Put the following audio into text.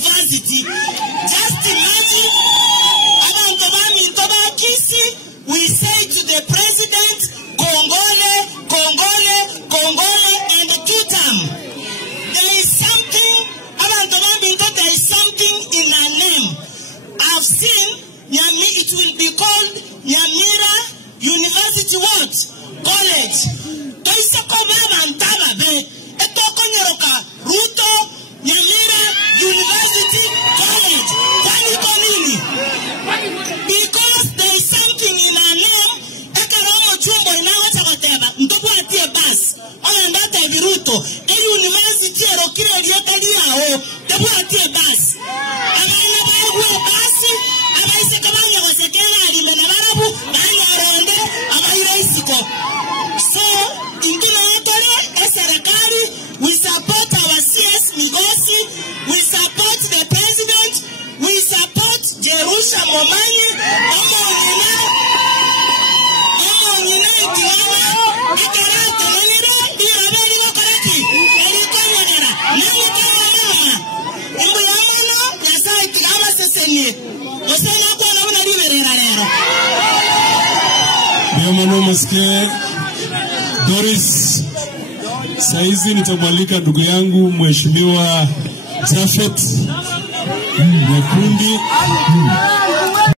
university. Just imagine, we say to the president, Kongole, Kongole, Kongole, and Tutam. There is something, there is something in our name. I've seen, it will be called Nyamira University what? College. Ruto Nyamira University College. Because there is something in our name. Ruto University so we support our CS Migosi, we support the president, we support Jerusha Momani, Doris, saizi nitamwalika ndugu yangu Mheshimiwa Jafet Nyakundi